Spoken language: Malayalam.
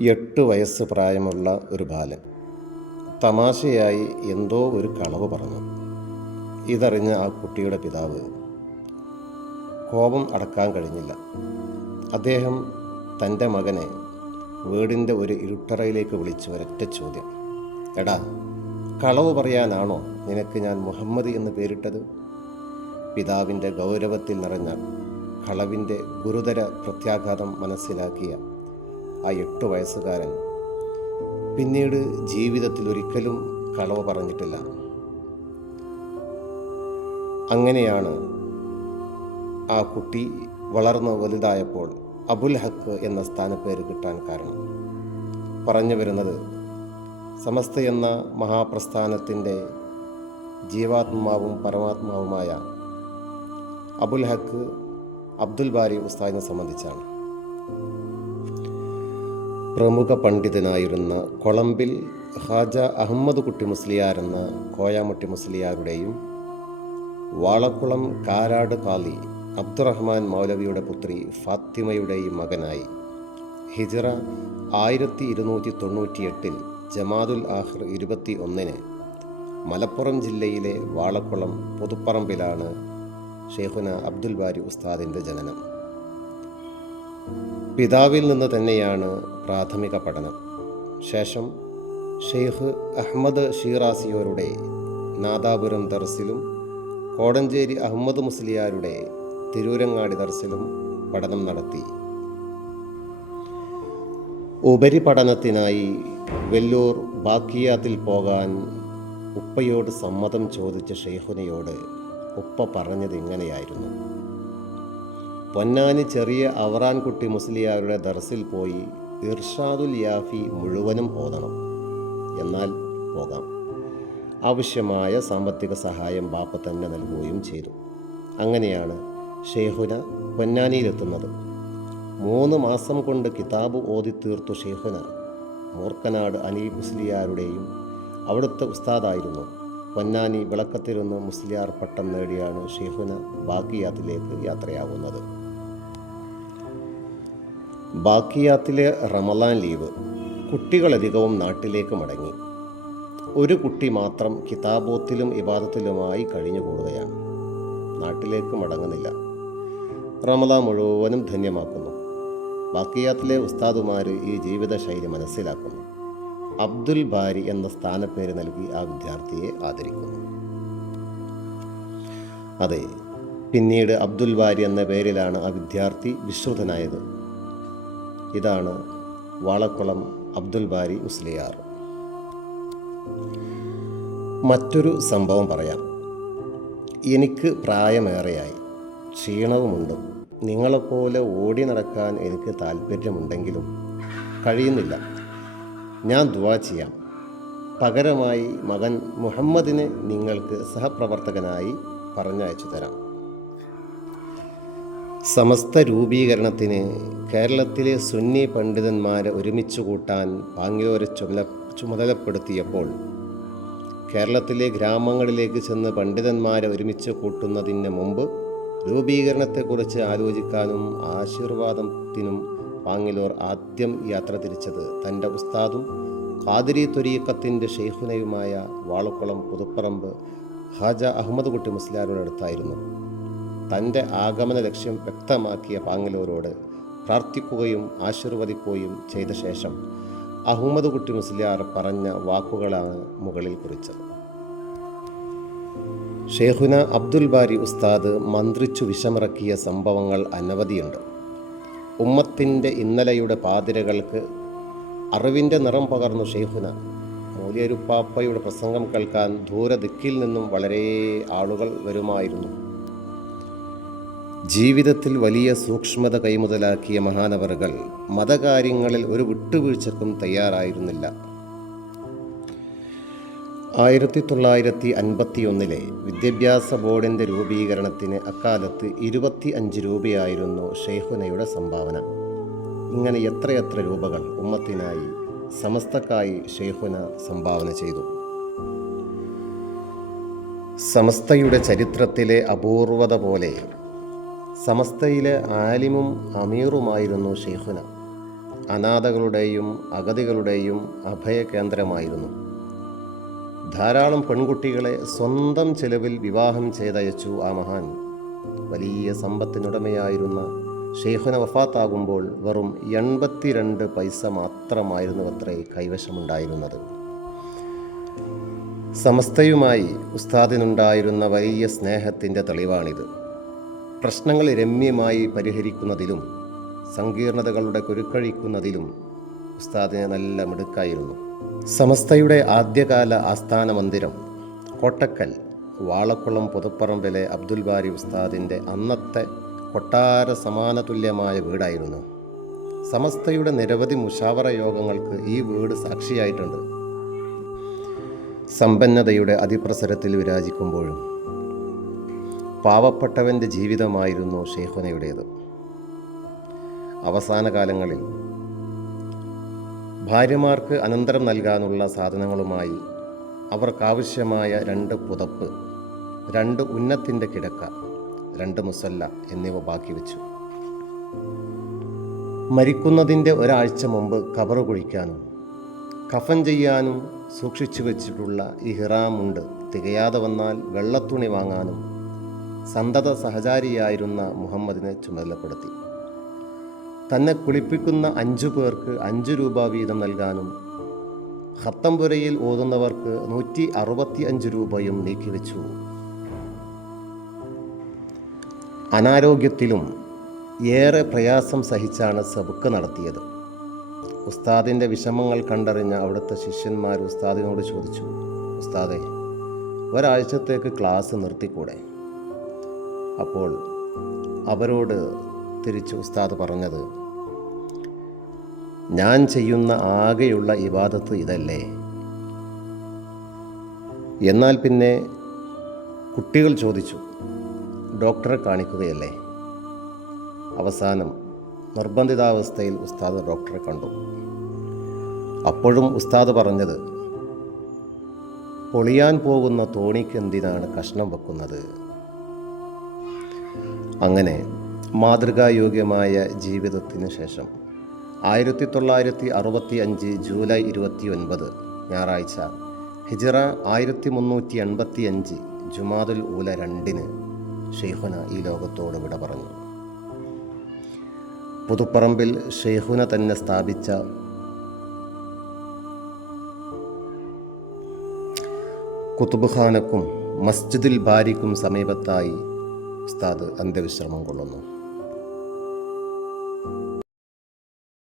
എട്ട് വയസ്സ് പ്രായമുള്ള ഒരു ബാലൻ. തമാശയായി എന്തോ ഒരു കളവ് പറഞ്ഞു. ഇതറിഞ്ഞ ആ കുട്ടിയുടെ പിതാവ് കോപം അടക്കാൻ കഴിഞ്ഞില്ല. അദ്ദേഹം തന്റെ മകനെ വീടിന്റെ ഒരു ഇരുട്ടറയിലേക്ക് വിളിച്ച് ഒരൊറ്റ ചോദ്യം. എടാ കളവ് പറയാനാണോ നിനക്ക് ഞാൻ മുഹമ്മദ് എന്ന് പേരിട്ടത്? പിതാവിന്റെ ഗൗരവത്തിൽ നിറഞ്ഞ കളവിന്റെ ഗുരുതര പ്രത്യാഘാതം മനസ്സിലാക്കിയ ആ എട്ട് വയസ്സുകാരൻ പിന്നീട് ജീവിതത്തിൽ ഒരിക്കലും കളവ് പറഞ്ഞിട്ടില്ല. അങ്ങനെയാണ് ആ കുട്ടി വളർന്ന് വലുതായപ്പോൾ അബുൽ ഹക്ക് എന്ന സ്ഥാനപ്പേര് കിട്ടാൻ കാരണം. പറഞ്ഞു വരുന്നത് സമസ്ത എന്ന മഹാപ്രസ്ഥാനത്തിന്റെ ജീവാത്മാവും പരമാത്മാവുമായ അബുൽ ഹക്ക് അബ്ദുൽ ബാരി ഉസ്താദിനെ സംബന്ധിച്ചാണ്. പ്രമുഖ പണ്ഡിതനായിരുന്ന കൊളംബിൽ ഹാജ അഹമ്മദ് കുട്ടി മുസ്ലിയാർ എന്ന കോയാമുട്ടി മുസ്ലിയാരുടെയും വാളക്കുളം കാരാട് കാലി അബ്ദുറഹ്മാൻ മൗലവിയുടെ പുത്രി ഫാത്തിമയുടെയും മകനായി. ഹിജറ ആയിരത്തി ഇരുന്നൂറ്റി തൊണ്ണൂറ്റിയെട്ടിൽ ജമാദുൽ ആഹിർ ഇരുപത്തി ഒന്നിന് മലപ്പുറം ജില്ലയിലെ വാളക്കുളം പുതുപ്പറമ്പിലാണ് ഷെയ്ഖുന അബ്ദുൽ ബാരി ഉസ്താദിന്റെ ജനനം. പിതാവിൽ നിന്ന് തന്നെയാണ് പ്രാഥമിക പഠനം. ശേഷം ഷെയ്ഖ് അഹമ്മദ് ഷീറാസിയോരുടെ നാദാപുരം ദർസിലും കോടഞ്ചേരി അഹമ്മദ് മുസ്ലിയാരുടെ തിരൂരങ്ങാടി ദർസിലും പഠനം നടത്തി. ഉപരിപഠനത്തിനായി വെല്ലൂർ ബാക്കിയാത്തിൽ പോകാൻ ഉപ്പയോട് സമ്മതം ചോദിച്ച ഷെയ്ഖുനയോട് ഉപ്പ പറഞ്ഞത് ഇങ്ങനെയായിരുന്നു. പൊന്നാനി ചെറിയ അവറാൻകുട്ടി മുസ്ലിയാരുടെ ദർസിൽ പോയി ഇർഷാദുൽ യാഫി മുഴുവനും ഓതണം. എന്നാൽ പോകാം. ആവശ്യമായ സാമ്പത്തിക സഹായം ബാപ്പ തന്നെ നൽകുകയും ചെയ്തു. അങ്ങനെയാണ് ഷെയ്ഹുന പൊന്നാനിയിലെത്തുന്നത്. മൂന്ന് മാസം കൊണ്ട് കിതാബ് ഓതി തീർത്തു ഷെയ്ഖുന. മൂർക്കനാട് അലി മുസ്ലിയാരുടെയും അവിടുത്തെ ഉസ്താദായിരുന്നു. പൊന്നാനി വിളക്കത്തിരുന്ന് മുസ്ലിയാർ പട്ടം നേടിയാണ് ഷെയ്ഹുന ബാക്കിയാത്തിലേക്ക് യാത്രയാവുന്നത്. ബാക്കിയാത്തിലെ റമലാൻ ലീവ് കുട്ടികളധികവും നാട്ടിലേക്ക് മടങ്ങി. ഒരു കുട്ടി മാത്രം കിതാബോത്തിലും ഇബാദത്തിലുമായി കഴിഞ്ഞുകൂടുകയാണ്. നാട്ടിലേക്ക് മടങ്ങുന്നില്ല. റമലാൻ മുഴുവനും ധന്യമാക്കുന്നു. ബാക്കിയാത്തിലെ ഉസ്താദുമാർ ഈ ജീവിതശൈലി മനസ്സിലാക്കുന്നു. അബ്ദുൽ ബാരി എന്ന സ്ഥാനപ്പേര് നൽകി ആ വിദ്യാർത്ഥിയെ ആദരിക്കുന്നു. അതെ പിന്നീട് അബ്ദുൽ ബാരി എന്ന പേരിലാണ് ആ വിദ്യാർത്ഥി വിശ്രുതനായത്. ഇതാണ് വാളക്കുളം അബ്ദുൽ ബാരി ഉസ്ലിയാർ. മറ്റൊരു സംഭവം പറയാം. എനിക്ക് പ്രായമേറെയായി. ക്ഷീണവുമുണ്ട്. നിങ്ങളെപ്പോലെ ഓടി നടക്കാൻ എനിക്ക് താല്പര്യമുണ്ടെങ്കിലും കഴിയുന്നില്ല. ഞാൻ ദുവാ ചെയ്യാം. പകരമായി മകൻ മുഹമ്മദിനെ നിങ്ങൾക്ക് സഹപ്രവർത്തകനായി പറഞ്ഞയച്ചു തരാം സമസ്ത രൂപീകരണത്തിന് കേരളത്തിലെ സുന്നി പണ്ഡിതന്മാരെ ഒരുമിച്ച് കൂട്ടാൻ പാങ്ങിയോരെ ചുമല ചുമതലപ്പെടുത്തിയപ്പോൾ കേരളത്തിലെ ഗ്രാമങ്ങളിലേക്ക് ചെന്ന് പണ്ഡിതന്മാരെ ഒരുമിച്ച് കൂട്ടുന്നതിന് മുമ്പ് രൂപീകരണത്തെക്കുറിച്ച് ആലോചിക്കാനും ആശീർവാദത്തിനും പാങ്ങിലോർ ആദ്യം യാത്ര തിരിച്ചത് തന്റെ ഉസ്താദും കാതിരി തൊരീക്കത്തിന്റെ ഷെയ്ഖുനയുമായ വാളക്കുളം പുതുപ്പറമ്പ് ഹാജ അഹമ്മദ് കുട്ടി മുസ്ലിയാരുടെ അടുത്തായിരുന്നു തന്റെ ആഗമന ലക്ഷ്യം വ്യക്തമാക്കിയ പാങ്ങലൂരോട് പ്രാർത്ഥിക്കുകയും ആശീർവദിക്കുകയും ചെയ്ത ശേഷം അഹമ്മദ് കുട്ടി മുസ്ലിയാർ പറഞ്ഞ വാക്കുകളാണ് മുകളിൽ കുറിച്ചത്. ഷേഖുന അബ്ദുൽ ബാരി ഉസ്താദ് മന്ത്രിച്ചു വിഷമിറക്കിയ സംഭവങ്ങൾ അനവധിയുണ്ട്. ഉമ്മത്തിന്റെ ഇന്നലെയുടെ പാതിരകൾക്ക് അറിവിന്റെ നിറം പകർന്നു ഷെയ്ഖുന. മൂലിയരുപ്പാപ്പയുടെ പ്രസംഗം കേൾക്കാൻ ദൂരദിക്കിൽ നിന്നും വളരെ ആളുകൾ വരുമായിരുന്നു. ജീവിതത്തിൽ വലിയ സൂക്ഷ്മത കൈമുതലാക്കിയ മഹാനവറുകൾ മതകാര്യങ്ങളിൽ ഒരു വിട്ടുവീഴ്ചക്കും തയ്യാറായിരുന്നില്ല. ആയിരത്തി തൊള്ളായിരത്തി അൻപത്തി ഒന്നിലെ വിദ്യാഭ്യാസ ബോർഡിന്റെ രൂപീകരണത്തിന് അക്കാലത്ത് ഇരുപത്തി അഞ്ച് രൂപയായിരുന്നു ഷെയ്ഹുനയുടെ സംഭാവന. ഇങ്ങനെ എത്രയെത്ര രൂപകൾ ഉമ്മത്തിനായി സമസ്തക്കായി ഷെയ്ഹുന സംഭാവന ചെയ്തു. സമസ്തയുടെ ചരിത്രത്തിലെ അപൂർവത പോലെ സമസ്തയിലെ ആലിമും അമീറുമായിരുന്നു ഷെയ്ഖുന അനാഥകളുടെയും അഗതികളുടെയും അഭയകേന്ദ്രമായിരുന്നു. ധാരാളം പെൺകുട്ടികളെ സ്വന്തം ചെലവിൽ വിവാഹം ചെയ്തയച്ചു ആ മഹാൻ. വലിയ സമ്പത്തിനുടമയായിരുന്ന ഷെയ്ഖുന വഫാത്താകുമ്പോൾ വെറും എൺപത്തിരണ്ട് പൈസ മാത്രമായിരുന്നു അത്രേ കൈവശമുണ്ടായിരുന്നത്. സമസ്തയുമായി ഉസ്താദിനുണ്ടായിരുന്ന വലിയ സ്നേഹത്തിന്റെ തെളിവാണിത്. പ്രശ്നങ്ങൾ രമ്യമായി പരിഹരിക്കുന്നതിലും സങ്കീർണതകളുടെ കുരുക്കഴിക്കുന്നതിലും ഉസ്താദിന് നല്ല മിടുക്കായിരുന്നു. സമസ്തയുടെ ആദ്യകാല ആസ്ഥാന മന്ദിരം കോട്ടക്കൽ വാളക്കുളം പുതുപ്പറമ്പിലെ അബ്ദുൽ ബാരി ഉസ്താദിന്റെ അന്നത്തെ കൊട്ടാര സമാനതുല്യമായ വീടായിരുന്നു. സമസ്തയുടെ നിരവധി മുഷാവറ യോഗങ്ങൾക്ക് ഈ വീട് സാക്ഷിയായിട്ടുണ്ട്. സമ്പന്നതയുടെ അതിപ്രസരത്തിൽ വിരാജിക്കുമ്പോഴും പാവപ്പെട്ടവന്റെ ജീവിതമായിരുന്നു ഷെയ്ഖുനയുടേത് അവസാന കാലങ്ങളിൽ ഭാര്യമാർക്ക് അനന്തരം നൽകാനുള്ള സാധനങ്ങളുമായി അവർക്കാവശ്യമായ രണ്ട് പുതപ്പ് രണ്ട് ഉന്നത്തിന്റെ കിടക്ക രണ്ട് മുസല്ല എന്നിവ ബാക്കി വെച്ചു. മരിക്കുന്നതിന്റെ ഒരാഴ്ച മുമ്പ് കബറ് കുഴിക്കാനും കഫൻ ചെയ്യാനും സൂക്ഷിച്ചു വെച്ചിട്ടുള്ള ഈ ഹിറാമുണ്ട് തികയാതെ വന്നാൽ വെള്ളത്തുണി വാങ്ങാനും സന്തത സഹചാരിയായിരുന്ന മുഹമ്മദിനെ ചുമതലപ്പെടുത്തി. തന്നെ കുളിപ്പിക്കുന്ന അഞ്ചു പേർക്ക് അഞ്ചു രൂപ വീതം നൽകാനും ഹത്തംപുരയിൽ ഓതുന്നവർക്ക് നൂറ്റി അറുപത്തി അഞ്ച് രൂപയും നീക്കിവെച്ചു. അനാരോഗ്യത്തിലും ഏറെ പ്രയാസം സഹിച്ചാണ് സബുക്ക് നടത്തിയത്. ഉസ്താദിന്റെ വിഷമങ്ങൾ കണ്ടറിഞ്ഞ അവിടുത്തെ ശിഷ്യന്മാർ ഉസ്താദിനോട് ചോദിച്ചു ഉസ്താദെ ഒരാഴ്ചത്തേക്ക് ക്ലാസ് നിർത്തിക്കൂടെ? അപ്പോൾ അവരോട് തിരിച്ചു ഉസ്താദ് പറഞ്ഞത് ഞാൻ ചെയ്യുന്ന ആകെയുള്ള ഇബാദത്ത് ഇതല്ലേ? എന്നാൽ പിന്നെ കുട്ടികൾ ചോദിച്ചു ഡോക്ടറെ കാണിക്കുകയല്ലേ? അവസാനം നിർബന്ധിതാവസ്ഥയിൽ ഉസ്താദ് ഡോക്ടറെ കണ്ടു. അപ്പോഴും ഉസ്താദ് പറഞ്ഞത് പൊളിയാൻ പോകുന്ന തോണിക്കെന്തിനാണ് കഷ്ണം വെക്കുന്നത്? അങ്ങനെ മാതൃകായോഗ്യമായ ജീവിതത്തിന് ശേഷം ആയിരത്തി തൊള്ളായിരത്തി അറുപത്തി അഞ്ച് ജൂലൈ ഇരുപത്തി ഒൻപത് ഞായറാഴ്ച ഹിജറ ആയിരത്തി മുന്നൂറ്റി എൺപത്തി അഞ്ച് ജുമാതുൽ ഊല രണ്ടിന് ഷെയ്ഹുന ഈ ലോകത്തോട് വിട പറഞ്ഞു. പുതുപ്പറമ്പിൽ ഷെയ്ഹുന തന്നെ സ്ഥാപിച്ച കുത്തുബ്ഖാനക്കും മസ്ജിദുൽ ബാരിക്കും സമീപത്തായി ഉസ്താദ് അന്ത്യവിശ്രമം കൊള്ളുന്നു.